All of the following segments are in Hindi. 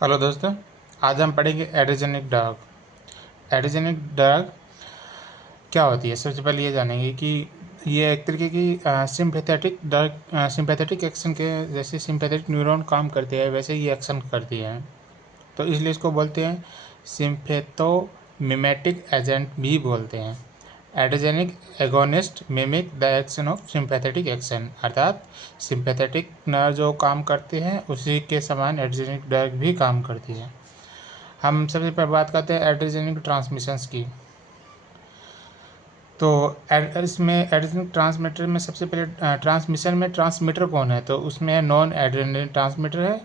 हेलो दोस्तों, आज हम पढ़ेंगे एड्रेजेनिक ड्रग। एड्रेजेनिक ड्रग क्या होती है? सबसे पहले ये जानेंगे कि ये एक तरीके की सिंपैथेटिक ड्रग, सिंपैथेटिक एक्शन के जैसे सिंपैथेटिक न्यूरॉन काम करते हैं वैसे ही एक्शन करती है, तो इसलिए इसको बोलते हैं सिम्फेथोमिमेटिक एजेंट भी बोलते हैं। Adrenergic agonist mimic the action of sympathetic action, अर्थात सिंपैथेटिक नर्व जो काम करते हैं उसी के समान एड्रेजेनिक ड्रग भी काम करती है। हम सबसे पहले बात करते हैं एड्रेजेनिक ट्रांसमिशंस की। तो इसमें एड्रेजेनिक ट्रांसमीटर में सबसे पहले ट्रांसमिशन में ट्रांसमीटर कौन है? तो उसमें है नॉन एड्रेनलिन ट्रांसमीटर है,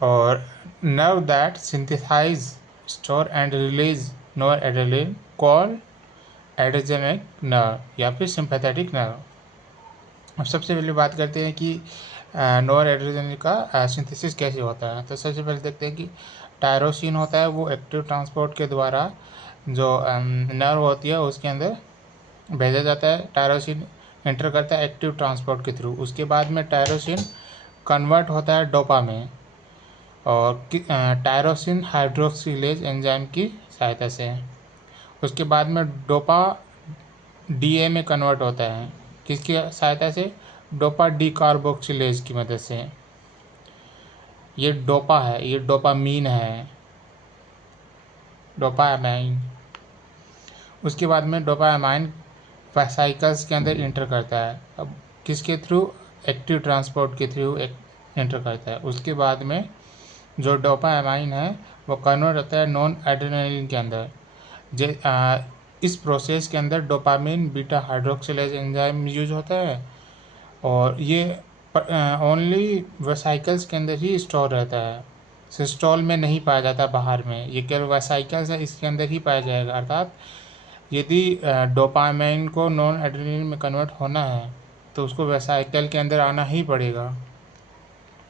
और nerve that synthesize store and release non adrenaline call adrenergic nerve या फिर सिंपैथेटिक नर्व। अब सबसे पहले बात करते हैं कि नॉन एड्रेनलिन का सिंथेसिस कैसे होता है। तो सबसे पहले देखते हैं कि टायरोसिन होता है, वो एक्टिव ट्रांसपोर्ट के द्वारा जो नर्व होती है उसके अंदर भेजा जाता है। टायरोसिन एंटर करता है एक्टिव ट्रांसपोर्ट के थ्रू। उसके बाद में टायरोसिन कन्वर्ट होता है डोपा में, और टायरोसिन हाइड्रोक्सिलेज एंजाइम की सहायता से। उसके बाद में डोपा डीए में कन्वर्ट होता है, किसकी सहायता से? डोपा डी कार्बोक्सिलेज की मदद से। ये डोपा है, ये डोपामीन है, डोपामाइन। उसके बाद में डोपामाइन साइकिल्स के अंदर इंटर करता है। अब किसके थ्रू? एक्टिव ट्रांसपोर्ट के थ्रू इंटर करता है। उसके बाद में जो डोपामाइन है वो कन्वर्ट होता है नॉन एड्रेनलिन के अंदर। इस प्रोसेस के अंदर dopamine beta hydroxylase enzyme use होता है, और ये ओनली वेसाइकल्स के अंदर ही स्टोर रहता है, सिस्टोल में नहीं पाया जाता बाहर में। ये केवल वेसाइकल्स है, इसके अंदर ही पाया जाएगा। अर्थात यदि डोपामाइन को नॉन एड्रेनलिन में कन्वर्ट होना है तो उसको वेसाइकल के अंदर आना ही पड़ेगा,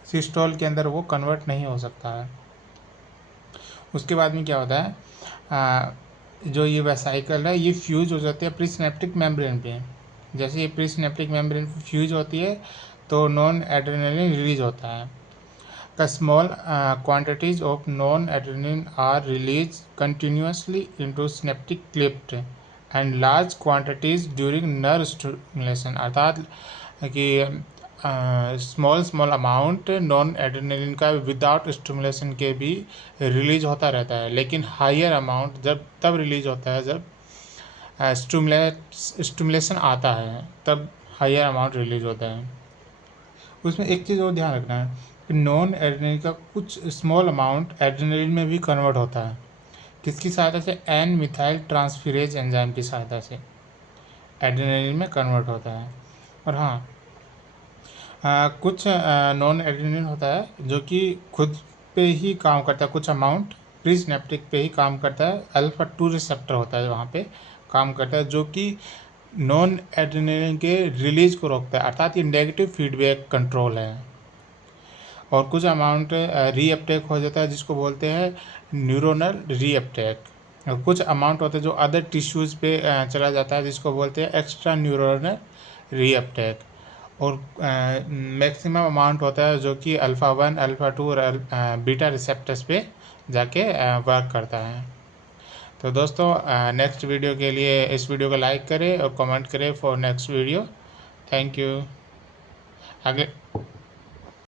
सिस्टोल के अंदर वो कन्वर्ट नहीं हो सकता है। उसके बाद में क्या होता है, जो ये वेसाइकल है ये फ्यूज हो जाती है प्रीसिनेप्टिक मेम्ब्रेन पे। जैसे ये प्रीसिनेप्टिक मेम्ब्रेन पे फ्यूज होती है तो नॉन एड्रेनलिन रिलीज होता है। The small quantities of non-adrenaline are released continuously into synaptic cleft and large quantities during nerve stimulation। अर्थात कि स्मॉल अमाउंट नॉन एड्रेनलिन का विदाउट स्टिमुलेशन के भी रिलीज होता रहता है, लेकिन हायर अमाउंट जब तब रिलीज होता है जब स्टिमुलेशन आता है, तब हायर अमाउंट रिलीज होता है। उसमें एक चीज़ और ध्यान रखना है कि नॉन एड्रेनलिन का कुछ स्मॉल अमाउंट एड्रेनलिन में भी कन्वर्ट होता है। किसकी सहायता से? एन मिथाइल ट्रांसफेरेज एंजाइम की सहायता से एड्रेनलिन में कन्वर्ट होता है। और हाँ, कुछ नॉन एड्रेनलिन होता है जो कि खुद पे ही काम करता है, कुछ अमाउंट प्री सिनेप्टिक पे ही काम करता है। अल्फा 2 रिसेप्टर होता है वहाँ पे काम करता है, जो कि नॉन एड्रेनलिन के रिलीज को रोकता है। अर्थात ये नेगेटिव फीडबैक कंट्रोल है। और कुछ अमाउंट रीअपटेक हो जाता है जिसको बोलते हैं न्यूरोनल रीअपटेक। और कुछ अमाउंट होता है जो अदर टिश्यूज़ पे चला जाता है जिसको बोलते हैं एक्स्ट्रा न्यूरोनल रीअपटेक। और मैक्सिमम अमाउंट होता है जो कि अल्फ़ा 1, अल्फ़ा 2 और बीटा रिसेप्टर्स पे जाके वर्क करता है। तो दोस्तों, नेक्स्ट वीडियो के लिए इस वीडियो को लाइक करें और कमेंट करें for next video. Thank you. अगले